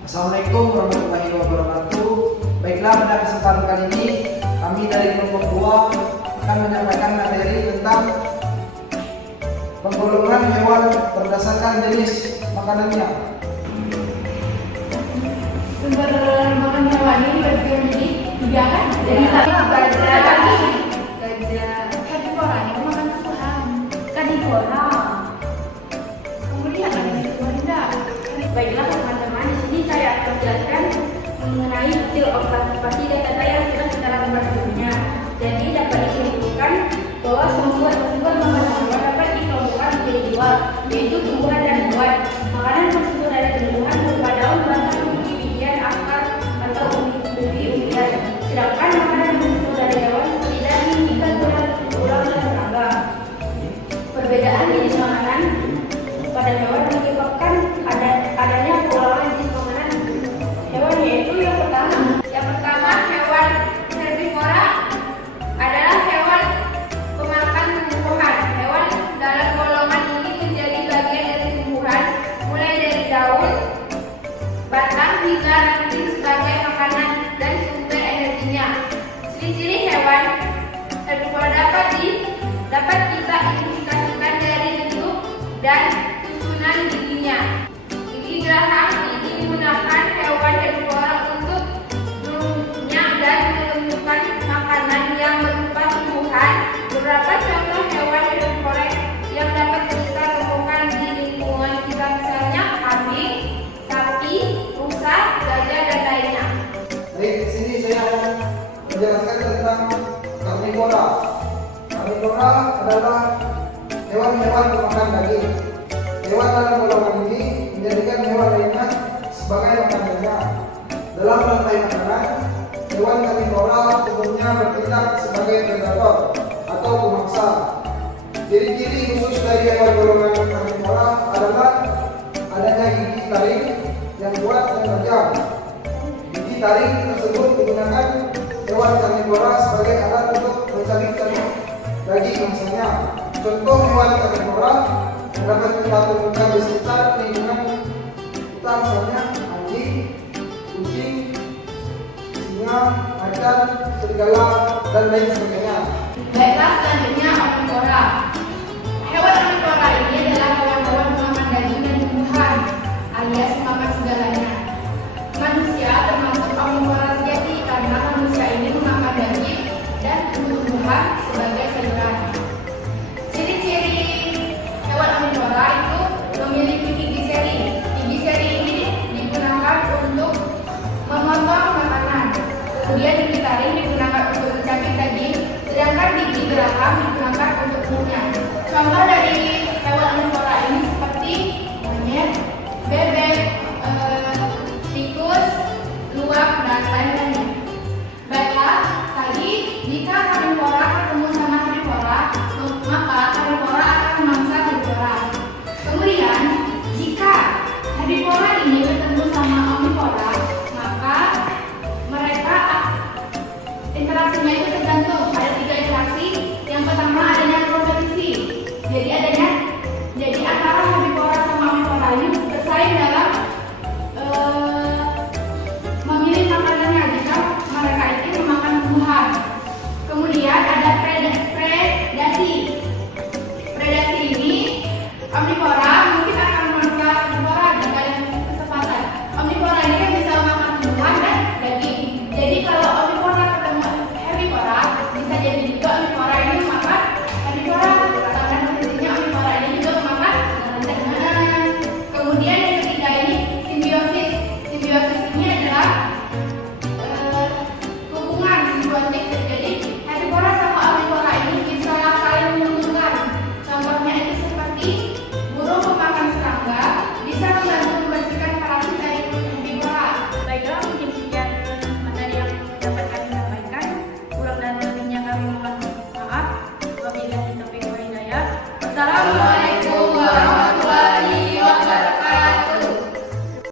Assalamualaikum warahmatullahi wabarakatuh. Baiklah, pada kesempatan kali ini kami dari kelompok 2 akan menyampaikan materi tentang penggolongan hewan berdasarkan jenis makanannya. Sumber makan hewan ini bagi tiga kan? Jadi gajah, herbivora yang makan tuhan, karnivora. Kemudian ada situ. Baiklah teman-teman, di sini saya akan jelaskan mengenai detail observasi data yang sudah kita lakukan sebelumnya. Jadi dapat disimpulkan bahwa sumber makanan hewan dapat dikelompokkan menjadi dua, yaitu tumbuhan dan hewan. Makanan tersebut dari tumbuhan berupa daun, batang, biji-bijian, akar, atau umbi-umbian. Sedangkan makanan yang bersumber dari hewan seperti daging, ikan, ular, dan serangga. Perbedaan jenis makanan pada hewan menyebabkan adanya pengulangan jenis makanan hewan, yaitu yang pertama hewan herbivora adalah hewan pemakan tumbuhan. Hewan dalam golongan ini menjadi bagian dari tumbuhan, mulai dari daun, batang hingga ranting sebagai makanan dan sumber energinya. Ciri-ciri hewan herbivora dapat kita identifikasikan dari bentuk dan susunan giginya. Gigi geraham ini digunakan hewan herbivora untuk mengunyah dan menemukan makanan yang berupa tumbuhan. Beberapa contoh hewan herbivora yang dapat kita temukan di lingkungan kita misalnya kambing, sapi, rusa, gajah, dan lainnya. Baik, di sini saya akan menjelaskan tentang karnivora. Karnivora adalah hewan-hewan pemakan daging. Hewan dalam golongan ini menjadikan hewan lainnya sebagai makanannya. Dalam rantai makanan, hewan karnivora umumnya bertindak sebagai predator atau pemangsa. Ciri-ciri khusus dari hewan golongan karnivora adalah adanya gigi taring yang kuat dan tajam. Gigi taring tersebut digunakan hewan karnivora sebagai alat untuk mencari daging mangsanya. Contoh hewan karnivora yang dapat kita temukan di sekitar lingkungan kita misalnya anjing, kucing, singa, macan, serigala, dan lain sebagainya. Baiklah, selanjutnya omnivora. Hewan omnivora ini adalah hewan-hewan pemakan daging dan tumbuhan, alias memakan segalanya. Manusia termasuk omnivora sejati karena manusia ini memakan daging dan tumbuhan sebagai sayuran. Ciri-ciri hewan omnivora itu memiliki gigi seri. Gigi seri ini digunakan untuk memotong makanan, kemudian